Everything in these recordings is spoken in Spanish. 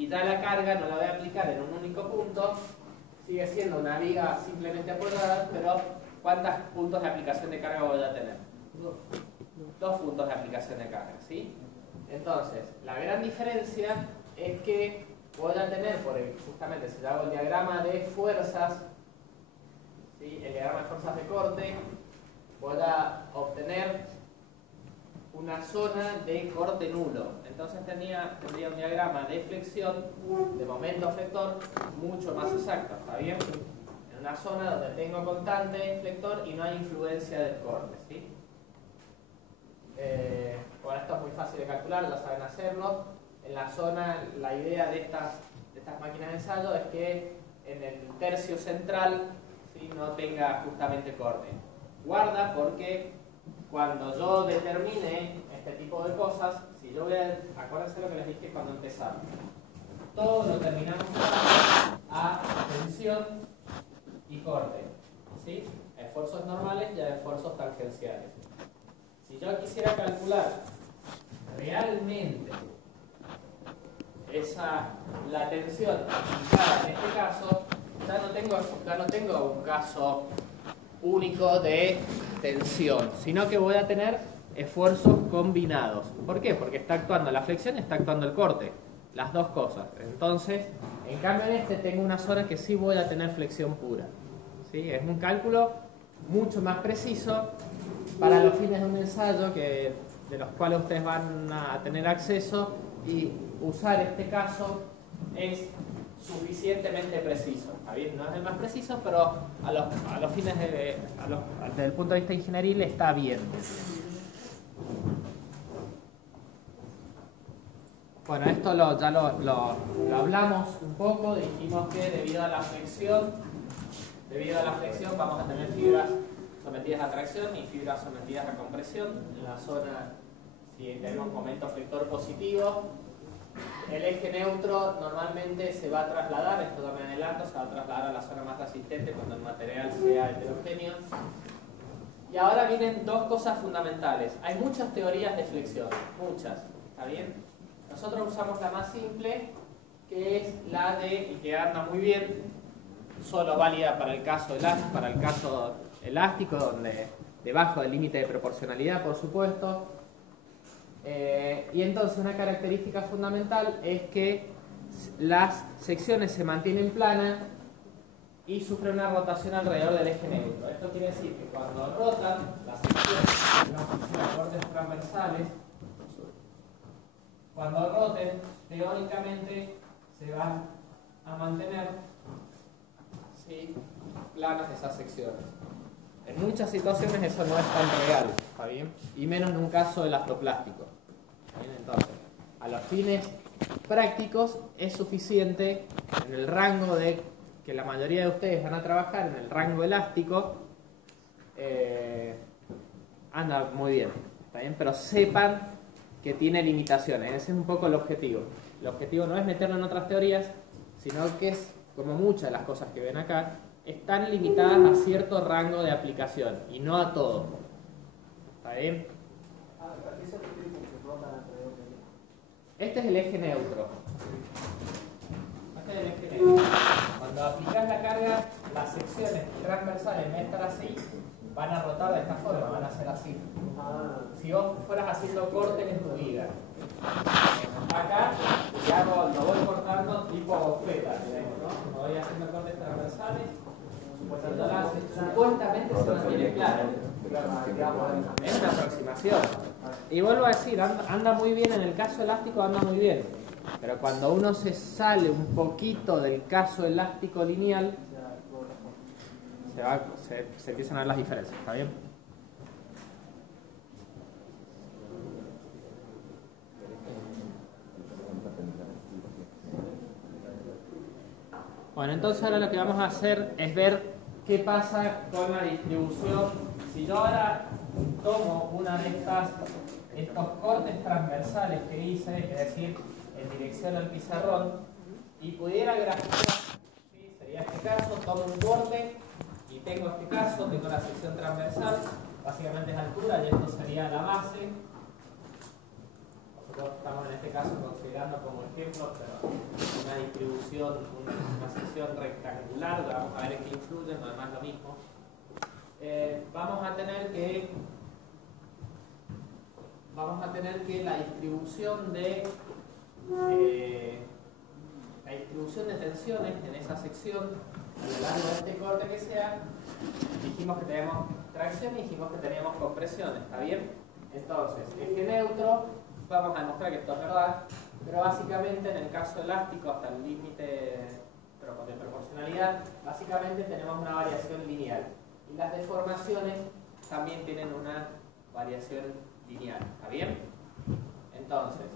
y ya la carga no la voy a aplicar en un único punto, sigue siendo una viga simplemente apoyada, pero ¿cuántos puntos de aplicación de carga voy a tener? 2 puntos de aplicación de carga, ¿sí? Entonces, la gran diferencia es que voy a tener, justamente si yo hago el diagrama de fuerzas, ¿sí? El diagrama de fuerzas de corte, voy a obtener una zona de corte nulo. Entonces tendría un diagrama de flexión, de momento flector, mucho más exacto, ¿está bien? En una zona donde tengo constante flector y no hay influencia del corte, ¿sí? Bueno, esto es muy fácil de calcular, ya saben hacerlo. En la zona, la idea de estas máquinas de ensayo es que en el tercio central, ¿sí?, no tenga justamente corte. Guarda porque cuando yo determine este tipo de cosas, si yo voy a... Acuérdense lo que les dije cuando empezamos. Todo lo terminamos a tensión y corte, ¿sí? Esfuerzos normales y a esfuerzos tangenciales. Si yo quisiera calcular realmente la tensión aplicada en este caso, ya no tengo un caso único de tensión, sino que voy a tener esfuerzos combinados. ¿Por qué? Porque está actuando la flexión y está actuando el corte, las dos cosas. Entonces, en cambio en este tengo una zona que sí voy a tener flexión pura, ¿sí? Es un cálculo mucho más preciso para los fines de un ensayo de los cuales ustedes van a tener acceso, y usar este caso es suficientemente preciso, ¿está bien? No es el más preciso, pero a los fines desde el punto de vista ingenieril está bien. Bueno, esto ya lo hablamos un poco, dijimos que debido a la flexión vamos a tener fibras sometidas a tracción y fibras sometidas a compresión. En la zona, si tenemos momento flector positivo, el eje neutro normalmente se va a trasladar, esto ya me adelanto, se va a trasladar a la zona más resistente cuando el material sea heterogéneo. Y ahora vienen dos cosas fundamentales. Hay muchas teorías de flexión, muchas, ¿está bien? Nosotros usamos la más simple, que es la y que anda muy bien, solo válida para el caso elástico, donde debajo del límite de proporcionalidad, por supuesto. Y entonces una característica fundamental es que las secciones se mantienen planas y sufren una rotación alrededor del eje neutro. Esto quiere decir que cuando rotan las secciones en una función de cortes transversales, cuando roten, teóricamente se van a mantener, ¿sí?, planas esas secciones. En muchas situaciones eso no es tan real, ¿está bien? Y menos en un caso elastoplástico. ¿Bien? Entonces, a los fines prácticos es suficiente en el rango de que la mayoría de ustedes van a trabajar en el rango elástico, anda muy bien, ¿está bien? Pero sepan que tiene limitaciones. Ese es un poco el objetivo. El objetivo no es meterlo en otras teorías, sino que es, como muchas de las cosas que ven acá, están limitadas a cierto rango de aplicación y no a todo. ¿Está bien? Este es el eje neutro. Este es el eje neutro. Cuando aplicas la carga, las secciones transversales en vez de estar así, van a rotar de esta forma, van a ser así. Si vos fueras haciendo cortes en tu viga, acá lo voy cortando tipo feta, ¿no? Lo voy haciendo cortes transversales. Supuestamente se mantiene claro. Es una aproximación. Y vuelvo a decir, anda muy bien en el caso elástico, anda muy bien. Pero cuando uno se sale un poquito del caso elástico lineal, se empiezan a ver las diferencias, ¿está bien? Bueno, entonces ahora lo que vamos a hacer es ver qué pasa con la distribución. Si yo ahora tomo una de estos cortes transversales que hice, es decir, en dirección al pizarrón, y pudiera graficar, ¿sí?, sería este caso, tomo un corte y tengo este caso, tengo la sección transversal, básicamente es altura y esto sería la base. Nosotros estamos en este caso considerando como ejemplo, pero una distribución, una sección rectangular, vamos a ver en qué influye, no demás lo mismo. Vamos a tener que la distribución de tensiones en esa sección a lo largo de este corte que sea, dijimos que tenemos tracción y dijimos que teníamos compresión, ¿está bien? Entonces, eje neutro, vamos a demostrar que esto es verdad, pero básicamente en el caso elástico hasta el límite de proporcionalidad, básicamente tenemos una variación lineal. Y las deformaciones también tienen una variación lineal, ¿está bien? Entonces,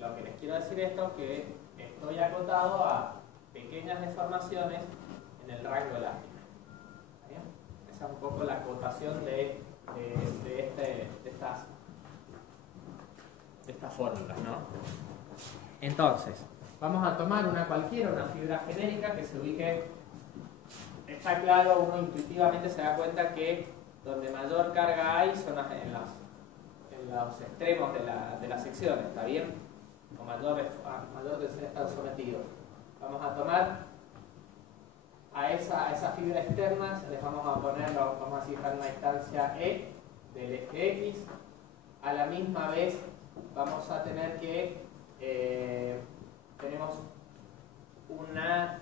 lo que les quiero decir esto es que estoy acotado a pequeñas deformaciones en el rango elástico. ¿Está bien? Esa es un poco la acotación de estas fórmulas, ¿no? Entonces, vamos a tomar una fibra genérica que se ubique. Está claro, uno intuitivamente se da cuenta que donde mayor carga hay son en los extremos de la sección, ¿está bien? O mayor tensión está sometido. Vamos a tomar a esa fibra externa, les vamos a poner, vamos a asignar una distancia E del eje X. A la misma vez vamos a tener que tenemos una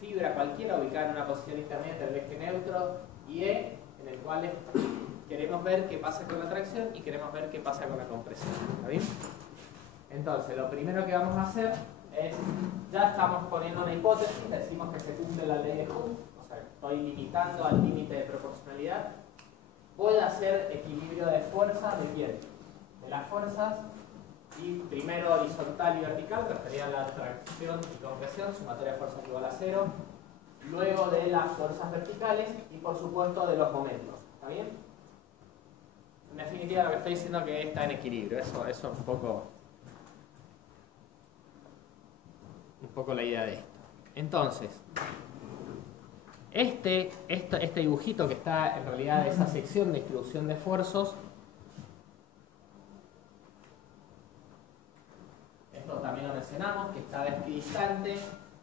fibra cualquiera ubicada en una posición intermedia entre el eje neutro y E, en el cual queremos ver qué pasa con la tracción y queremos ver qué pasa con la compresión. ¿Está bien? Entonces, lo primero que vamos a hacer es, ya estamos poniendo una hipótesis, decimos que se cumple la ley de Hooke, o sea, estoy limitando al límite de proporcionalidad. Voy a hacer equilibrio de fuerza de quién? De las fuerzas, y primero horizontal y vertical, referida a la tracción y compresión, sumatoria de fuerzas igual a 0. Luego de las fuerzas verticales y por supuesto de los momentos. ¿Está bien? En definitiva lo que estoy diciendo es que está en equilibrio. Eso es un poco la idea de esto. Entonces, este dibujito que está en realidad de esa sección de distribución de esfuerzos, esto también lo mencionamos, que está equidistante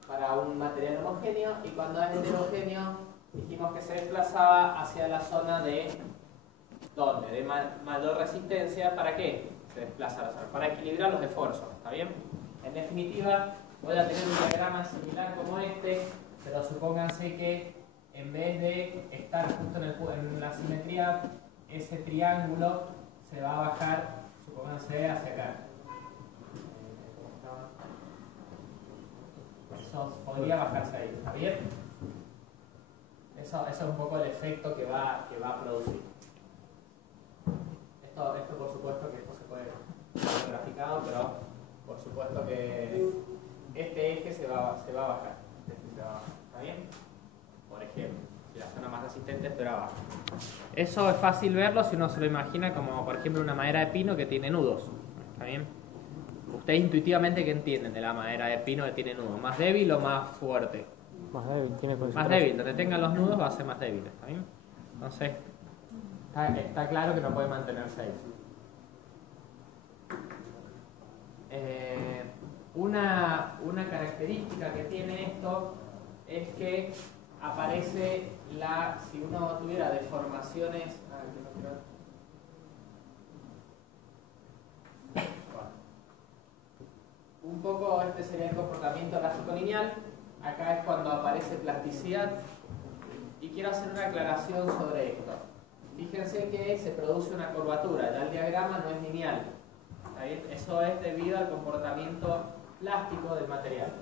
para un material homogéneo, y cuando es heterogéneo dijimos que se desplazaba hacia la zona de ¿dónde? De mayor resistencia. ¿Para qué se desplaza la zona? Para equilibrar los esfuerzos, ¿está bien? En definitiva, voy a tener un diagrama similar como este, pero supónganse que en vez de estar justo en la simetría, ese triángulo se va a bajar, supónganse, hacia acá. Eso podría bajarse ahí, ¿está bien? Eso es un poco el efecto que va a producir. Esto por supuesto que esto se puede ver graficado, pero por supuesto que este eje se va a bajar. ¿Está bien? Por ejemplo, si la zona más resistente esto era abajo. Eso es fácil verlo si uno se lo imagina como, por ejemplo, una madera de pino que tiene nudos. ¿Está bien? Ustedes intuitivamente, ¿qué entienden de la madera de pino que tiene nudos? ¿Más débil o más fuerte? Más débil, tiene más débil. Donde tengan los nudos va a ser más débil. ¿Está bien? Entonces, está claro que no puede mantenerse ahí. Una característica que tiene esto es que aparece si uno tuviera deformaciones. Un poco este sería el comportamiento elástico lineal. Acá es cuando aparece plasticidad. Y quiero hacer una aclaración sobre esto. Fíjense que se produce una curvatura, ya el diagrama no es lineal. ¿Está bien? Eso es debido al comportamiento plástico del material.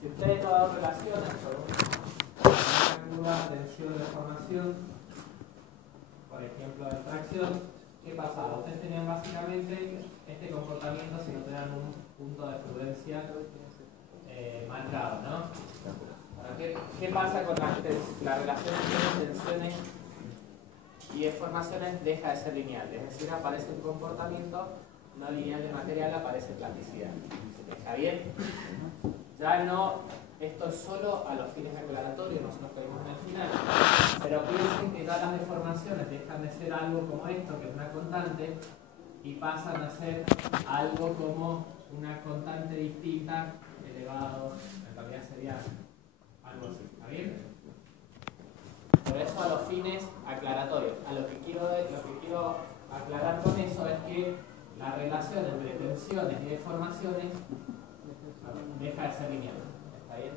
Si ustedes lo relacionan con una curva tensión-deformación, por ejemplo de tracción, ¿qué pasaba? Ustedes tenían básicamente este comportamiento si no tenían un punto de fluencia marcado, ¿no? Ahora, ¿qué pasa con la relación entre tensiones y deformaciones? Deja de ser lineal, es decir, aparece un comportamiento no lineal de material, aparece plasticidad. ¿Está bien? Ya no, esto es solo a los fines aclaratorios, nosotros queremos en el final, pero piensen que todas las deformaciones dejan de ser algo como esto, que es una constante, y pasan a ser algo como una constante distinta elevado sería algo así, ¿está bien? Por eso a los fines aclaratorios. Lo que quiero aclarar con eso es que la relación entre tensiones y deformaciones deja de ser lineal. ¿Está bien?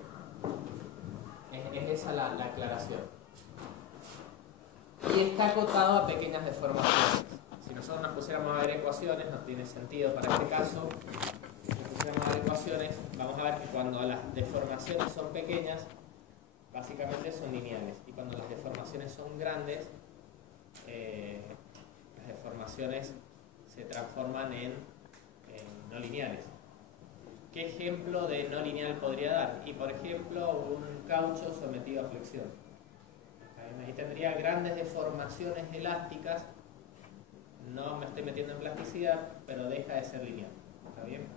Es esa la aclaración. Y está acotado a pequeñas deformaciones. Si nosotros nos pusiéramos a ver ecuaciones, no tiene sentido para este caso. Si nos pusiéramos a ver ecuaciones, vamos a ver que cuando las deformaciones son pequeñas, básicamente son lineales. Y cuando las deformaciones son grandes, las deformaciones se transforman en no lineales. ¿Qué ejemplo de no lineal podría dar? Y por ejemplo, un caucho sometido a flexión. Ahí tendría grandes deformaciones elásticas. No me estoy metiendo en plasticidad, pero deja de ser lineal. ¿Está bien?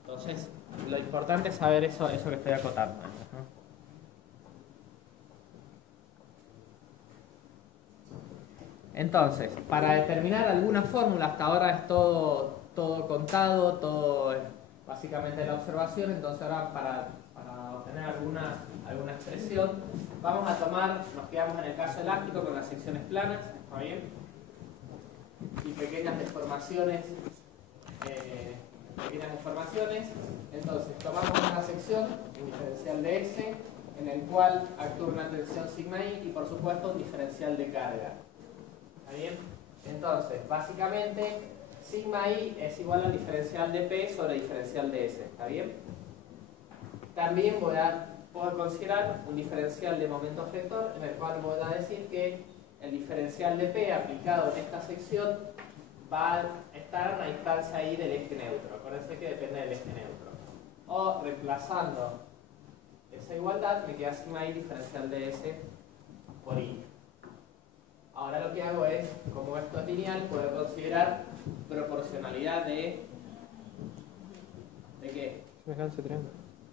Entonces, lo importante es saber eso que estoy acotando. Entonces, para determinar alguna fórmula, hasta ahora es todo contado, todo es básicamente la observación. Entonces ahora para obtener alguna expresión, vamos a tomar, nos quedamos en el caso elástico con las secciones planas, ¿está bien? Y pequeñas deformaciones. Entonces tomamos una sección, un diferencial de S, en el cual actúa una tensión sigma I y por supuesto un diferencial de carga. ¿Está bien? Entonces, básicamente, sigma I es igual al diferencial de P sobre diferencial de S. ¿Está bien? También puedo considerar un diferencial de momento flector, en el cual voy a decir que el diferencial de P aplicado en esta sección va a estar a una distancia I del eje neutro. Acuérdense que depende del eje neutro. O reemplazando esa igualdad, me queda sigma I diferencial de S por I. Ahora lo que hago es, como esto es lineal, puedo considerar proporcionalidad de ¿qué? Semejanza de triángulo.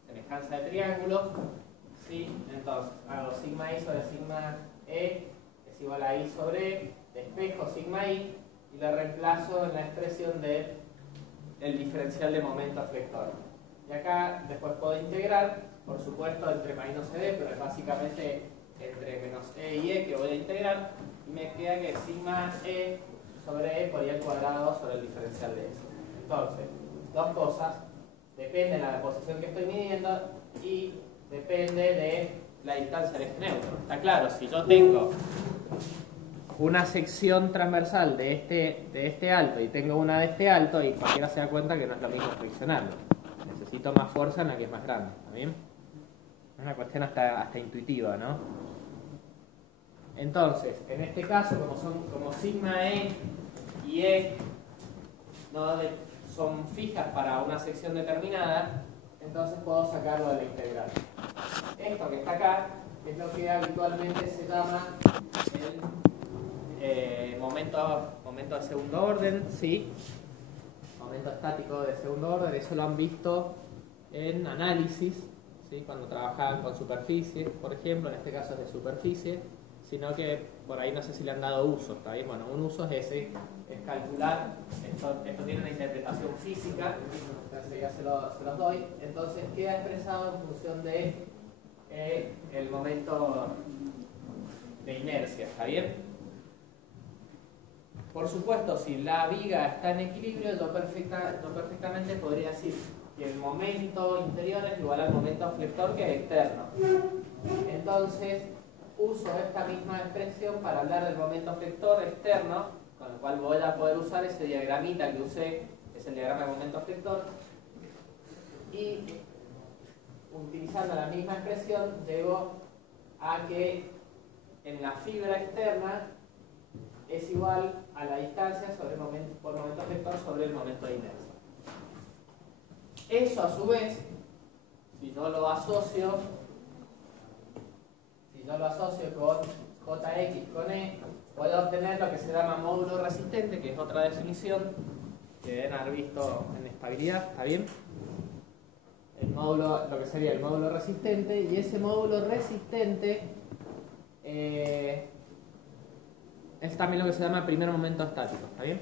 Semejanza de triángulos. ¿Sí? Entonces, hago sigma I sobre sigma E es igual a I sobre E, despejo sigma I y lo reemplazo en la expresión del diferencial de momento flector. Y acá después puedo integrar, por supuesto, entre menos CD, pero es básicamente entre menos E y E que voy a integrar. Y me queda que sigma E sobre E por I al cuadrado sobre el diferencial de S. Entonces, dos cosas. Depende de la posición que estoy midiendo y depende de la distancia del eje neutro. Está claro, si yo tengo una sección transversal de este alto y tengo una de este alto, y cualquiera se da cuenta que no es lo mismo friccionarlo. Necesito más fuerza en la que es más grande. ¿Está bien? Es una cuestión hasta intuitiva, ¿no? Entonces, en este caso, como sigma E y E son fijas para una sección determinada, entonces puedo sacarlo de la integral. Esto que está acá es lo que habitualmente se llama el momento de segundo orden, ¿sí? Momento estático de segundo orden. Eso lo han visto en análisis, ¿sí? Cuando trabajaban con superficie, por ejemplo, en este caso es de superficie, sino que por ahí no sé si le han dado uso, ¿está bien? Bueno, un uso es ese, es calcular, esto tiene una interpretación física, entonces ya se los doy, entonces queda expresado en función de el momento de inercia, ¿está bien? Por supuesto, si la viga está en equilibrio, yo perfectamente podría decir que el momento interior es igual al momento flector que es externo. Entonces, uso esta misma expresión para hablar del momento flector externo, con lo cual voy a poder usar ese diagramita que usé, que es el diagrama de momento flector, y utilizando la misma expresión llego a que en la fibra externa es igual a la distancia por momento flector sobre el momento de inercia. Eso a su vez, si yo lo asocio con JX con E, puedo obtener lo que se llama módulo resistente, que es otra definición que deben haber visto en estabilidad, ¿está bien? Lo que sería el módulo resistente, y ese módulo resistente es también lo que se llama primer momento estático, ¿está bien?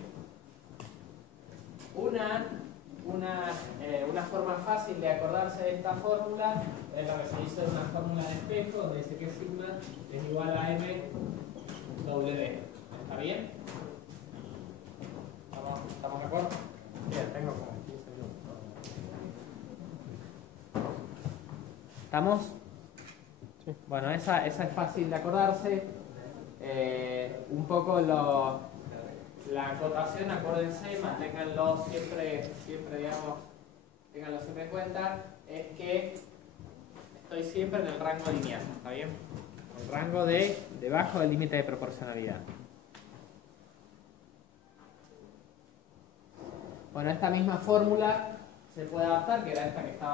Una forma fácil de acordarse de esta fórmula es lo que se hizo en una fórmula de espejo, donde dice que sigma es igual a mW. ¿Está bien? ¿Estamos de acuerdo? Bien, tengo como 15 minutos. ¿Estamos? Sí. Bueno, esa es fácil de acordarse. Un poco la acotación, acuérdense, manténganlo siempre, digamos, ténganlo siempre en cuenta, es que estoy siempre en el rango lineal, ¿está bien? El rango debajo del límite de proporcionalidad. Bueno, esta misma fórmula se puede adaptar, que era esta que estaba